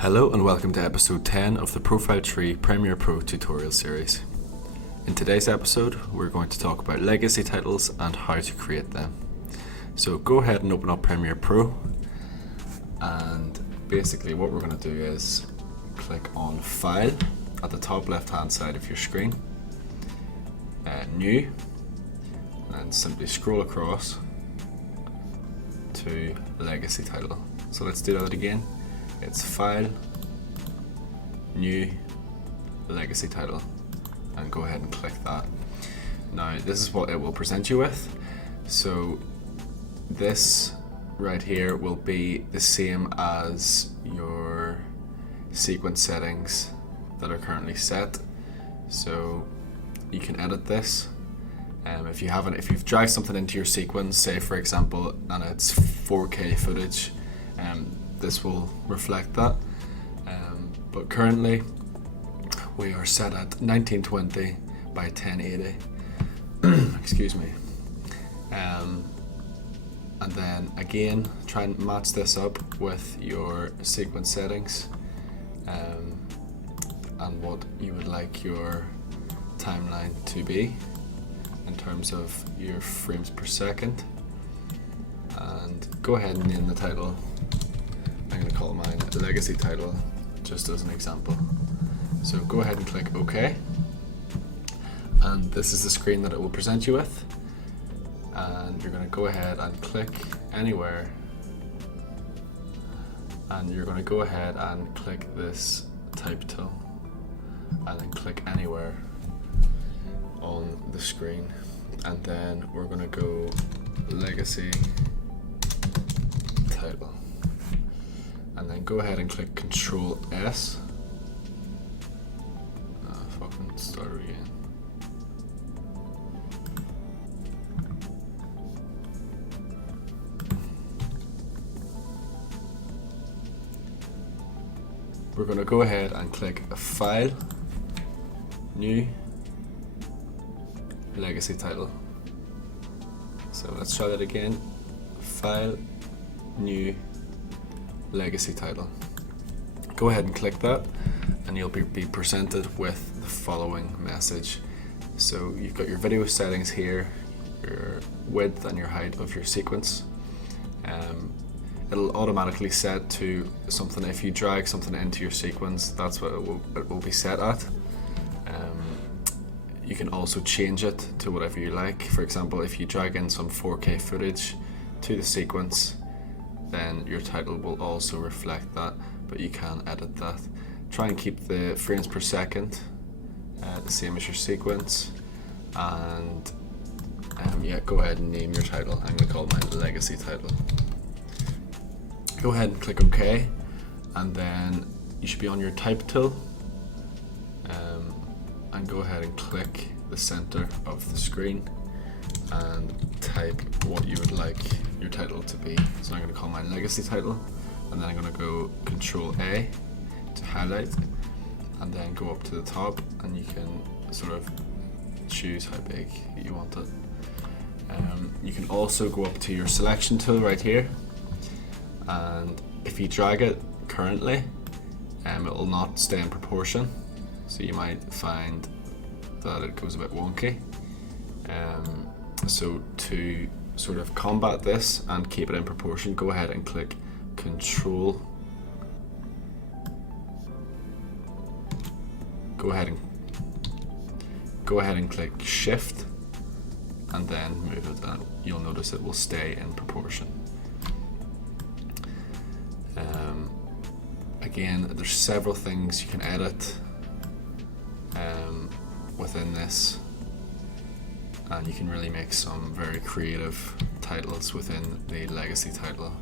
Hello and welcome to episode 10 of the ProfileTree Premiere Pro tutorial series. In today's episode, we're going to talk about legacy titles and how to create them. So go ahead and open up Premiere Pro, and basically what we're going to do is click on File at the top left hand side of your screen, New, and simply scroll across to Legacy Title. So let's do that again. It's File, New, Legacy Title, and go ahead and click that. Now this is what it will present you with. So this right here will be the same as your sequence settings that are currently set. So you can edit this. If you've dragged something into your sequence, say for example, and it's 4K footage, this will reflect that. But currently we are set at 1920 by 1080. Excuse me. And then again, try and match this up with your sequence settings and what you would like your timeline to be in terms of your frames per second. And go ahead and name the title. I'm going to call mine Legacy Title, just as an example. So go ahead and click OK. And this is the screen that it will present you with. And you're going to go ahead and click anywhere. And you're going to go ahead and click this type tool. And then click anywhere on the screen. And then we're going to go Legacy Title. And then go ahead and click Control S. Fucking start again. We're going to go ahead and click File, New, Legacy Title. So let's try that again. File, New, Legacy Title. Go ahead and click that and you'll be presented with the following message. So you've got your video settings here, your width and your height of your sequence. It'll automatically set to something. If you drag something into your sequence, that's what it will be set at. You can also change it to whatever you like. For example, if you drag in some 4K footage to the sequence, then your title will also reflect that, but you can edit that. Try and keep the frames per second the same as your sequence, and yeah, go ahead and name your title. I'm going to call mine Legacy Title. Go ahead and click OK, and then you should be on your type tool, and go ahead and click the center of the screen and type what you would like your title to be. So I'm going to call mine Legacy Title, and then I'm going to go Control A to highlight, and then go up to the top, and you can sort of choose how big you want it. You can also go up to your selection tool right here, and if you drag it currently, it will not stay in proportion, so you might find that it goes a bit wonky. So to sort of combat this and keep it in proportion, go ahead and click Control. Go ahead and click Shift, and then move it, and you'll notice it will stay in proportion. Again, there's several things you can edit within this, and you can really make some very creative titles within the Legacy Title.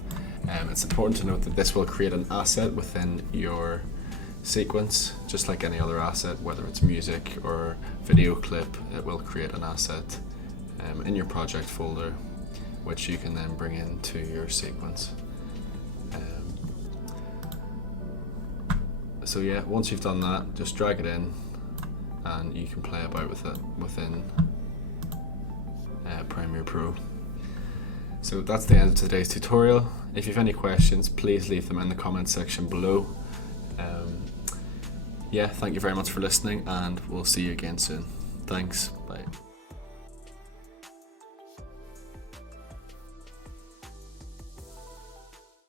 It's important to note that this will create an asset within your sequence, just like any other asset, whether it's music or video clip. It will create an asset in your project folder, which you can then bring into your sequence. So yeah, once you've done that, just drag it in and you can play about with it within Premiere Pro. So that's the end of today's tutorial. If you have any questions, please leave them in the comment section below. yeah, thank you very much for listening, and we'll see you again soon. Thanks. Bye.